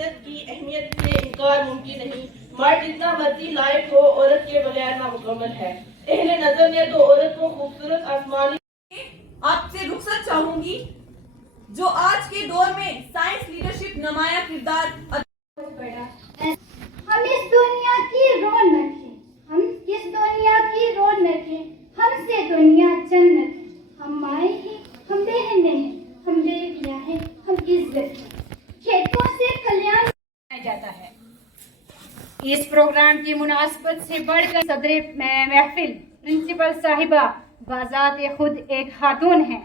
इज्जत की अहमियत से इनकार मुमकिन नहीं। मर्द जितना मर्जी लायक हो, औरत के बगैर नामुकम्मल है। अहले नजर ने तो औरत को खूबसूरत आसमानी। आपसे रुखसत चाहूंगी जो आज के दौर में साइंस लीडरशिप नुमाया किरदार हम इस दुनिया की रौनक है, हम किस दुनिया की रौनक है, हमसे दुनिया जन्नत है। हम माए हैं, हम बहनें हैं, हम बेटियां हैं, हम इज्जत हैं। खेतों से कल्याण जाता है। इस प्रोग्राम की मुनासबत से बढ़कर सदर महफिल प्रिंसिपल साहिबा बाज़ात खुद एक खातून हैं।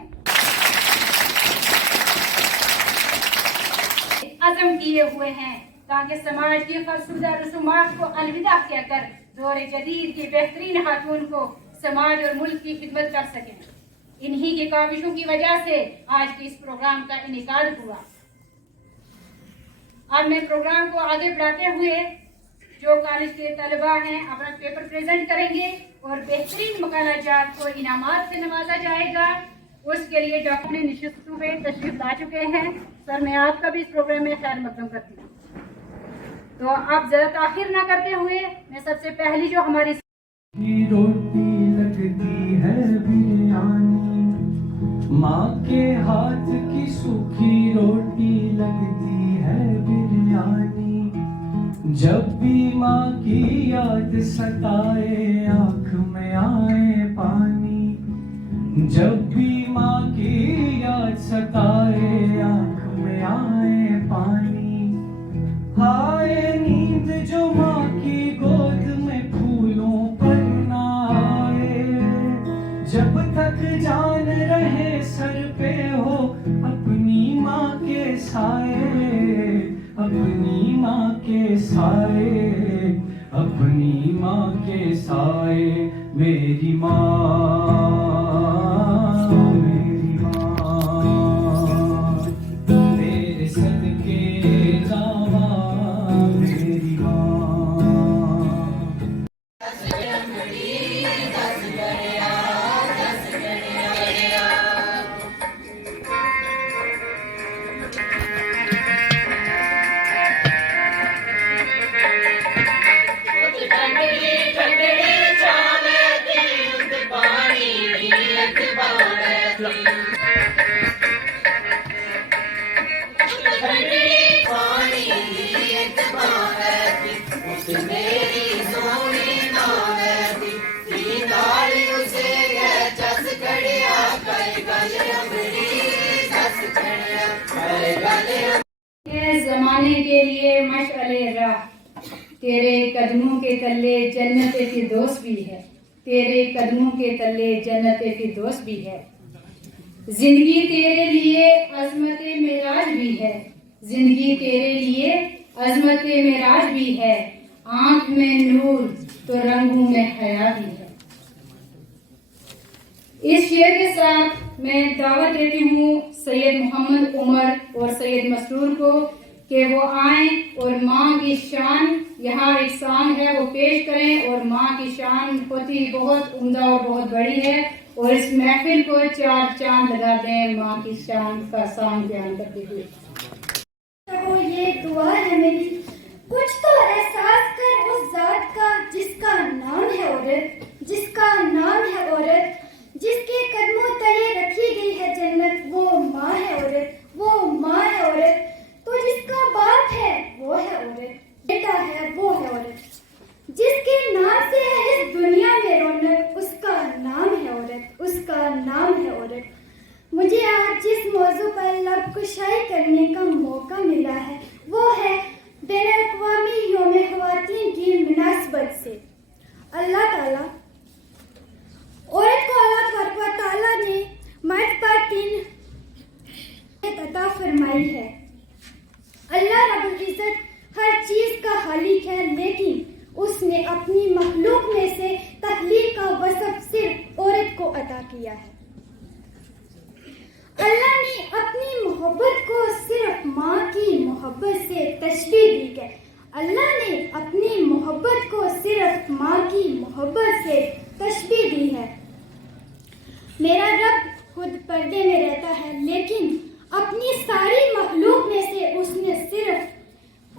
अज़म किए हुए हैं ताकि समाज की फरसुदा रसूमात को अलविदा कहकर दौर जदीद की बेहतरीन खातून को समाज और मुल्क की खिदमत कर सकें। इन्हीं की काविशों की वजह से आज के इस प्रोग्राम का इनेकाद हुआ। अब मैं प्रोग्राम को आगे बढ़ाते हुए जो कॉलेज के तलबा हैं अपना पेपर प्रेजेंट करेंगे और बेहतरीन मकालाजात को इनामात से नवाजा जाएगा। उसके लिए डॉक्टर निशित में तशरीफ ला चुके हैं। सर, मैं आपका भी इस प्रोग्राम में खैर मकदम करती हूँ। तो आप जरा ताखिर ना करते हुए मैं सबसे पहली जो हमारी रोटी लगती है बिरयानी, माँ के हाथ की सूखी रोटी लगती है बिरयानी। जब भी माँ की याद सताए आँख में आए पानी, जब भी माँ की याद सताए आँख में आए पानी। हाय नींद जो माँ की गोद में फूलों पर ना आए, जब तक जान रहे सर पे हो अपनी माँ के साए, अपनी माँ के साए, अपनी माँ के साए। मेरी माँ, मेरी माँ, तेरे सदके जावा मेरी माँ। जमाने के लिए मशअले राह, तेरे कदमों के तले जन्नत फिरदौस भी है, तेरे कदमों के तले जन्नत फिरदौस भी है। जिंदगी तेरे लिए अजमत मेराज भी है, जिंदगी तेरे लिए अजमत मेराज भी है। आंख में नूर तो रंगों में हया भी है। इस शेर के साथ मैं दावत देती हूँ सैयद मोहम्मद उमर और सैयद मसरूर को कि वो आए और माँ की शान, यहाँ एक सॉन्ग है वो पेश करें। और माँ की शान होती बहुत उम्दा और बहुत बड़ी है और इस महफिल को चार चांद लगा दें माँ की शान का सॉन्ग बयान करते हुए। तो ये दुआ है मेरी, कुछ तो एहसास कर उस जात का जिसका नाम है औरत, जिसका नाम है औरत। जिसके कदमों तले रखी गई है जन्नत, वो माँ है औरत, वो माँ है औरत। तो जिसका बाप है वो है औरत, बेटा है वो है औरत। जिसके नाम से है इस दुनिया में रौनक, उसका नाम है औरत, उसका नाम है औरत। मुझे आज जिस मौजू पर लब कुशाई करने का मौका मिला है वो है बैनुल-अक़वामी यौम ख़वातीन की मुनासबत से अल्लाह ताला औरत को अल्लाह ताला ने मर्द पर 3 अता फरमाई है। अल्लाह रब्बुल इज़्ज़त हर चीज का खालिक है, लेकिन उसने अपनी मखलूक में से तख्लीक का वसफ सिर्फ औरत को अता किया है। अल्लाह ने अपनी मोहब्बत को सिर्फ माँ की मोहब्बत से तशबीह दी है। अल्लाह ने अपनी मोहब्बत को सिर्फ माँ की मोहब्बत से तशबीह दी है। मेरा रब खुद पर्दे में रहता है, लेकिन अपनी सारी मखलूक में से उसने सिर्फ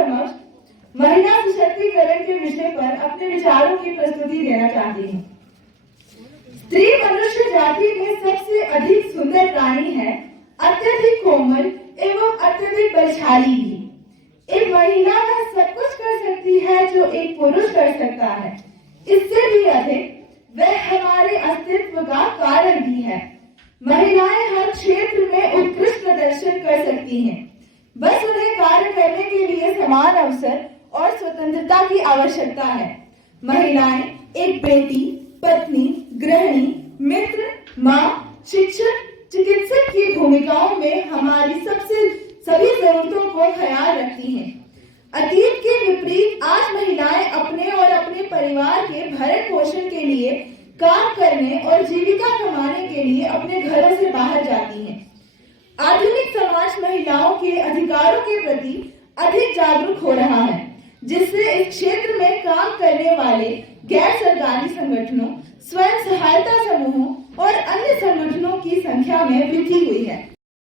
समक्ष महिला सशक्तिकरण के विषय पर अपने विचारों की प्रस्तुति देना चाहती हूँ। स्त्री मनुष्य जाति में सबसे अधिक सुंदर प्राणी है, अत्यधिक कोमल एवं अत्यधिक बलशाली भी। एक महिला वह सब कुछ कर सकती है जो एक पुरुष कर सकता है, इससे भी अधिक वह हमारे अस्तित्व का कारण भी है। महिलाएं हर क्षेत्र में उत्कृष्ट प्रदर्शन कर सकती हैं, बस उन्हें कार्य करने के लिए समान अवसर और स्वतंत्रता की आवश्यकता है। महिलाएं एक बेटी, पत्नी, गृहिणी, मित्र, माँ, शिक्षक, चिकित्सक की भूमिकाओं में हमारी सभी जरूरतों को ख्याल रखती हैं। अतीत के विपरीत आज महिलाएं अपने और अपने परिवार के भरण पोषण के लिए काम करने और जीविका कमाने के लिए अपने घरों से बाहर जाती हैं। आधुनिक समाज महिलाओं के अधिकारों के प्रति अधिक जागरूक हो रहा है, जिससे इस क्षेत्र में काम करने वाले गैर सरकारी संगठनों, स्वयं सहायता समूहों और अन्य संगठनों की संख्या में वृद्धि हुई है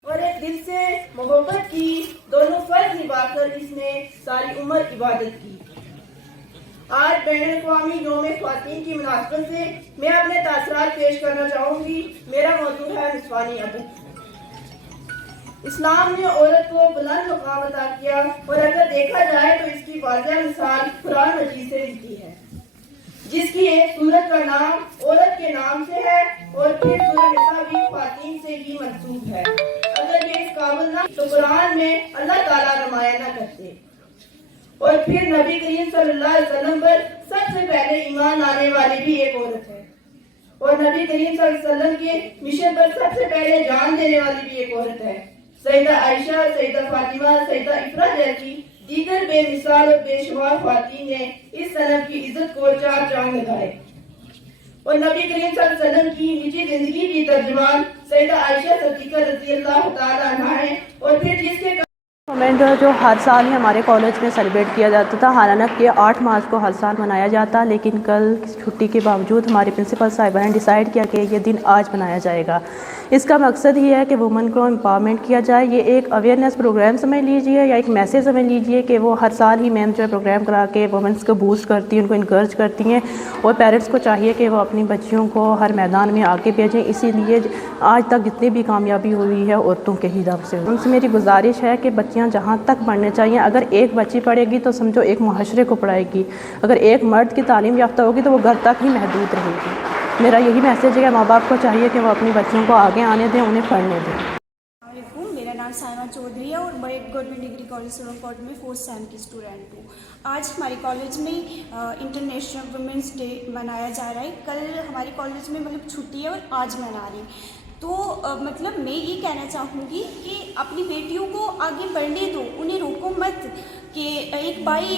और एक दिल से मोहब्बत की दोनों फर्ज निभाकर इसने सारी उम्र इबादत की। आज बैनुल-अक़वामी यौम ख़वातीन की मुनासबत से मैं अपने तासरात पेश करना चाहूंगी। मेरा मौजूद है निस्वानी अदब। इस्लाम ने औरत को बुलंद मकाम अता किया और अगर देखा जाए तो इसकी वाज़ेह मिसाल कुरान मजीद से मिलती है, जिसकी एक सूरत का नाम औरत के नाम से है और फिर सूरह निसा भी ख़वातीन से ही मंसूब है। अगर ये इस काबिल ना तो कुरान में अल्लाह ताला नुमाया न करते। और फिर नबी करीम सल्लल्लाहु अलैहि वसल्लम पर सबसे पहले ईमान लाने वाली भी एक औरत है और नबी करीम सल्लल्लाहु अलैहि वसल्लम के मिशन पर सबसे पहले जान देने वाली भी एक औरत है। सईदा आयशा, सईदा फातिमा, सईदा इफ्रा जैसी दीगर बेमिसाल और बेशुमार ख़वातीन ने इस सनद की इज्जत को चार चांद लगाए और नबी करीम सल्लल्लाहु अलैहि वसल्लम की निजी जिंदगी की तर्जुमान सईदा आयशा सिद्दीक़ा रज़ियल्लाहु ताला अन्हा है। और फिर जिसके मोमेंट जो हर साल ही हमारे कॉलेज में सेलिब्रेट किया जाता था, हालांकि 8 मार्च को हर साल मनाया जाता, लेकिन कल छुट्टी के बावजूद हमारे प्रिंसिपल साहिबा ने डिसाइड किया कि ये दिन आज मनाया जाएगा। इसका मकसद ये है कि वुमेन को एम्पावरमेंट किया जाए। ये एक अवेयरनेस प्रोग्राम समझ लीजिए या एक मैसेज समझ लीजिए कि वो हर साल ही मैम जो है प्रोग्राम करा के वुमेन्स को बूस्ट करती हैं, उनको इनकरेज करती हैं और पेरेंट्स को चाहिए कि वो अपनी बच्चियों को हर मैदान में आगे भेजें। इसीलिए आज तक जितनी भी कामयाबी हुई है औरतों के ही दम से। उनसे मेरी गुजारिश है कि बच्चियाँ जहाँ तक पढ़ने चाहिए, अगर एक बच्ची पढ़ेगी तो समझो एक मुआशरे को पढ़ाएगी, अगर एक मर्द की तालीम याफ्ता होगी तो वो घर तक ही महदूद रहेगी। मेरा यही मैसेज है कि माँ बाप को चाहिए कि वो अपनी बच्चियों को आगे आने दें, उन्हें पढ़ने दें। मेरा नाम साइमा चौधरी है और मैं गवर्नमेंट डिग्री कॉलेज सोलंकोट में 4th सेम की स्टूडेंट हूँ। आज हमारे कॉलेज में इंटरनेशनल वुमेंस डे मनाया जा रहा है। कल हमारे कॉलेज में मतलब छुट्टी है और आज मना रही। तो मतलब मैं ये कहना चाहूँगी कि अपनी बेटियों को आगे बढ़ने दो, उन्हें रोको मत कि एक भाई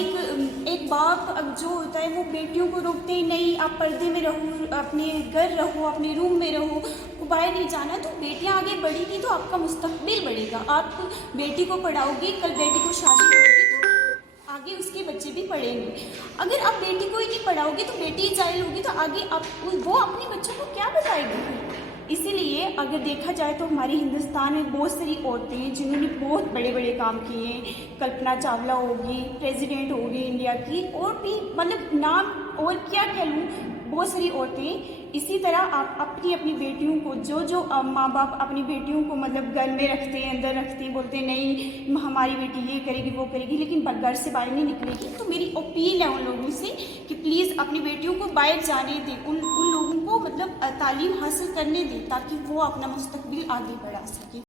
एक बाप अब जो होता है वो बेटियों को रोकते ही नहीं, आप पर्दे में रहो, अपने घर रहो, अपने रूम में रहो, बाहर नहीं जाना। तो बेटियां आगे बढ़ेगी तो आपका मुस्तकबिल बढ़ेगा। आप बेटी को पढ़ाओगे, कल बेटी को शादी होगी तो आगे उसके बच्चे भी पढ़ेंगे। अगर आप बेटी को ही नहीं पढ़ाओगे तो बेटी जाहिल होगी तो आगे आप वो अपने बच्चों को क्या बताएगी। इसीलिए अगर देखा जाए तो हमारे हिंदुस्तान में बहुत सारी औरतें हैं जिन्होंने बहुत बड़े बड़े काम किए हैं। कल्पना चावला होगी, प्रेसिडेंट होगी इंडिया की, और भी मतलब नाम और क्या कह लूँ, बहुत सारी औरतें। इसी तरह आप अपनी अपनी बेटियों को जो माँ बाप अपनी बेटियों को मतलब घर में रखते हैं, अंदर रखते हैं, बोलते हैं नहीं हमारी बेटी ये करेगी वो करेगी, लेकिन घर से बाहर नहीं निकलेगी। तो मेरी अपील है उन लोगों से कि प्लीज़ अपनी बेटियों को बाहर जाने दें, उन लोगों को मतलब तालीम हासिल करने दें ताकि वो अपना मुस्तकबिल आगे बढ़ा सकें।